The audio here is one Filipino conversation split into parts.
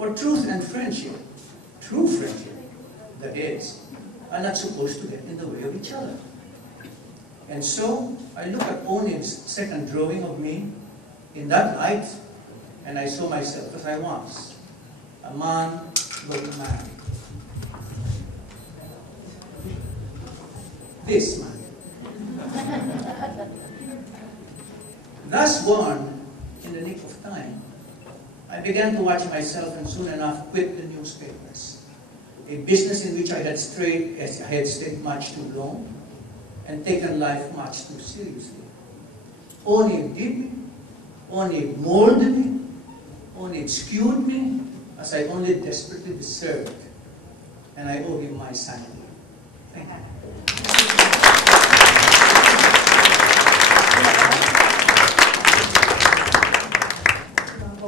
For truth and friendship, true friendship, that is, are not supposed to get in the way of each other. And so, I look at Oniv's second drawing of me in that light, and I saw myself as I was, a man going mad. This man. Thus born in the nick of time, I began to watch myself and soon enough quit the newspapers, a business in which I had stayed much too long and taken life much too seriously. Oniv did me, Oniv molded me, Oniv skewed me as I only desperately deserved, and I owe him my sanity. Thank you.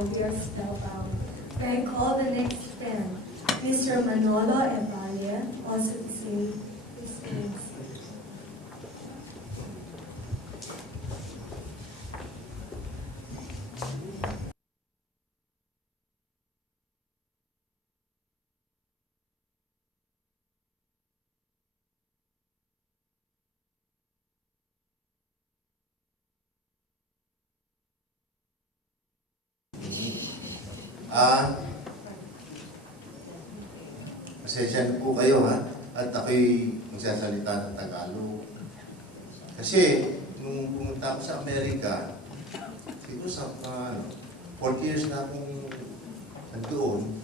We are spellbound. May I call the next friend, Mr. Manolo Evalia, also to say his things. Pasensya na po kayo ha, at ako'y magsasalita ng Tagalog. Kasi, nung pumunta ako sa Amerika, siguro sa 40 years na akong nandoon,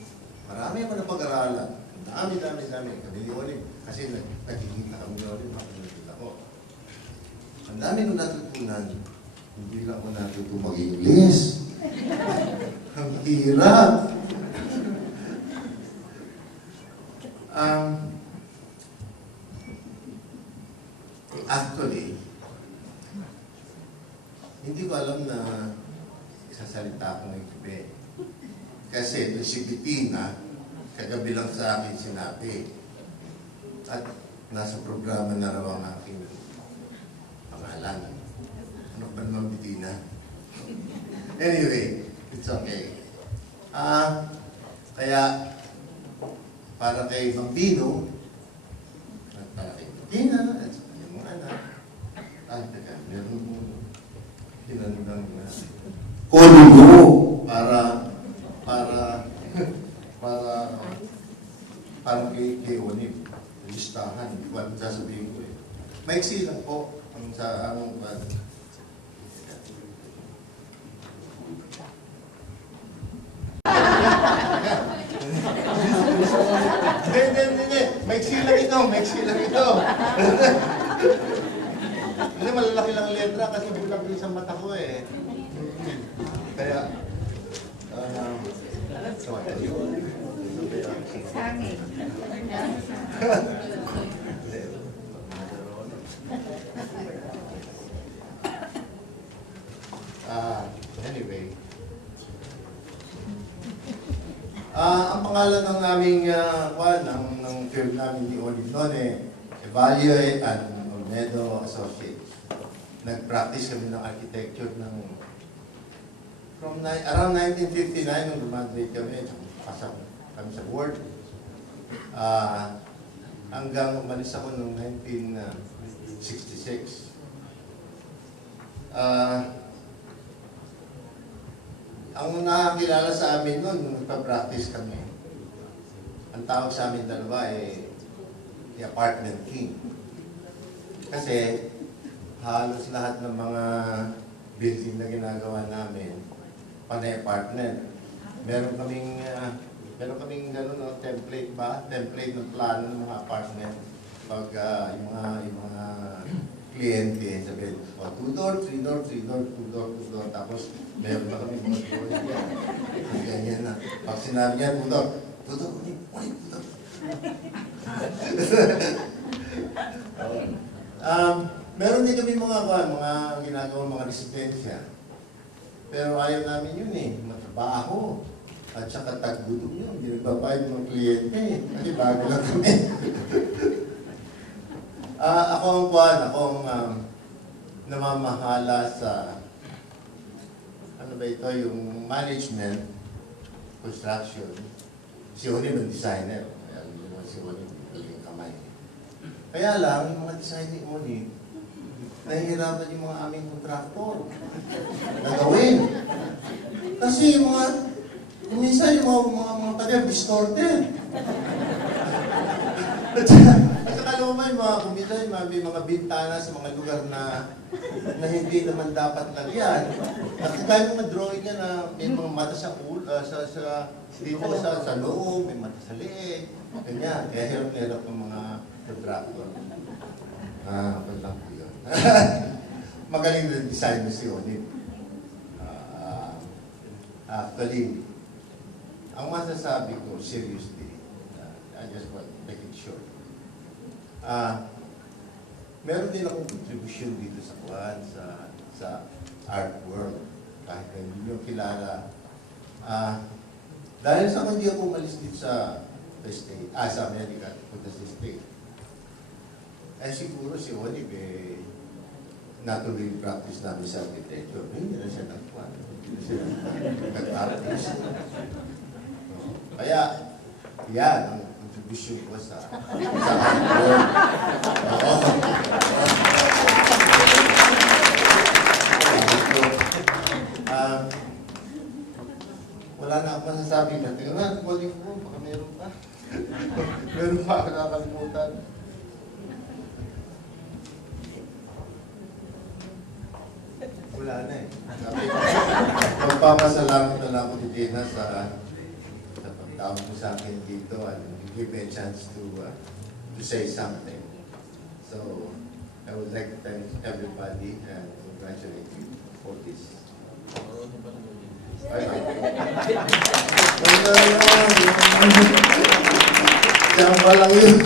marami ako na pag-aralan. Dami. Kami ni Olive. Kasi nakikita kami ni Olive, makikita ko. Ang dami ko natutunan, hindi lang ako natuto mag-English. Ang hirap. Actually, hindi ko alam na isasalita ko ng gabi. Kasi ito si Bettina, kagabi lang sa akin sinabi. At nasa programa na raw ang aking pangalan. Ano ba naman, Bettina? Anyway, it's okay. Kaya, para kay Bambino, at para kay Bettina, at sa kanyang mga anak, teka, meron mo tinanong na kodigo para kay Oniv, listahan, hindi ko alam sasabihin ko eh. Maiksi lang po ang sa among Hindi. Maiksi lang ito. Hindi, malalaki lang letra kasi bulag din sa mata ko eh. Kaya, anyway. Ang pangalan ng aming ng firm namin ni Olive noon Evalia and Olmedo Associates. Nag-practice kami ng architecture from around 1959 nung graduate kami, pasok kami sa board. Hanggang umalis ako noong 1966. Ang nakakilala sa amin noon, nung nagpa-practice kami, ang tawag sa amin dalawa the apartment king. Kasi halos lahat ng mga building na ginagawa namin, panay apartment. Meron kaming gano'n, template ba? Template ng plano ng mga apartment. Pag yung mga kliyente, sabihin, 2 door, 3 door, 3 door, 2 door, 2 door. Tapos, meron na kami mga doors yan. Ganyan na. Pag sinabi niya, 2 door, 2 door, 2 door. Meron din kami mga ginagawa mga residensya. Pero ayaw namin yun matrabaho. At saka tagudog yun. Hindi nagbabayad ng kliyente. Kasi bago lang kami. Ako ang namamahala sa yung management construction. Si Oni ang designer. Alam mo naman si Oni, galing kamay. Kaya lang, yung mga design ni Oni, nahihirapan yung mga aming kontraktor na gawin. Kasi yung mga, minsan yung mga pader distorted. At saka naman yung mga kumita, may mga bintana sa mga lugar na hindi naman dapat lagyan. Nakikaya mga drawing niya na may mga mata sa dito sa loob, may mata sa leeg. Ganyan. Kaya hirap-hirap ang mga contractor. Lang po yun. Magaling na design na si Oni. Actually, ang masasabi ko, seriously, I just want to make it short. Meron din akong contribution dito sa Kwan, sa art world. Kahit na hindi nyo kilala. Dahil sa hindi ako umalis dito sa state, sa Amerika, punta sa state. Siguro si Olive, natuloy yung practice namin sa architecture. Hindi na siya nagkwan. Hindi na siya nag-artist. Kaya, yan ang contribution ko sa art world. Wala na ako masasabi na. Tingnan, calling ko, baka meron pa. Meron pa ako nakakalimutan. Wala na eh. Magpapasalamat na lang ako ni Dina sa pagtawag mo sa akin dito and give me a chance to say something. So, I would like to thank everybody and congratulate you for this. Diyan pa lang yun.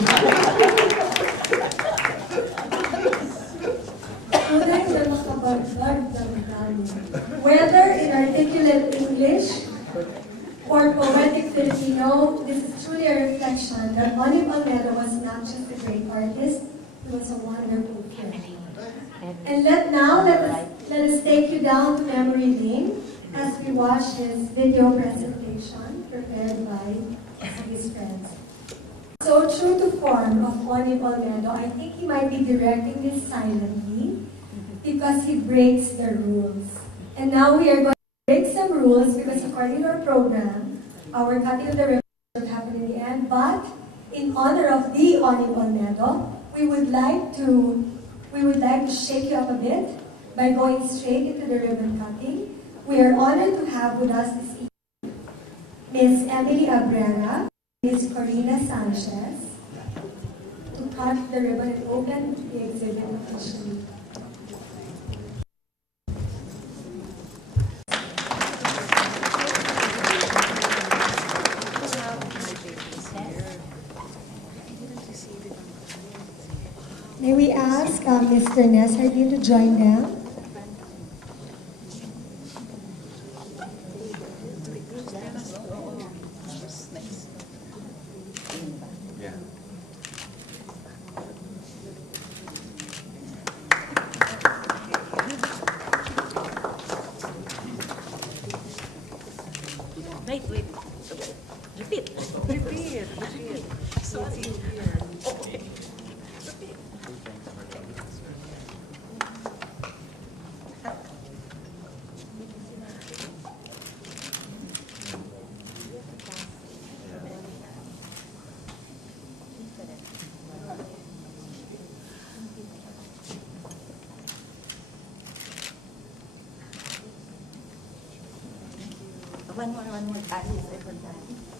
Whether in articulate English or poetic Filipino, this is truly a reflection that Oni Palmero was not just a great artist, he was a wonderful friend. And let us take you down to memory lane as we watch his video presentation prepared by his friends. So true to form of Oni Palmero, I think he might be directing this silently because he breaks the rules. And now we are going to break some rules because according to our program, our cutting of the ribbon will happen in the end. But in honor of the Oni Palmero, we would like to shake you up a bit by going straight into the ribbon cutting. We are honored to have with us this evening Ms. Emily Abrera, Ms. Corina Sanchez, to cut the ribbon and open the exhibit officially. May we ask Mr. Nesardin to join them? Yeah. Wait. Repeat. So it's easier. Okay. Repeat. One more. Alice,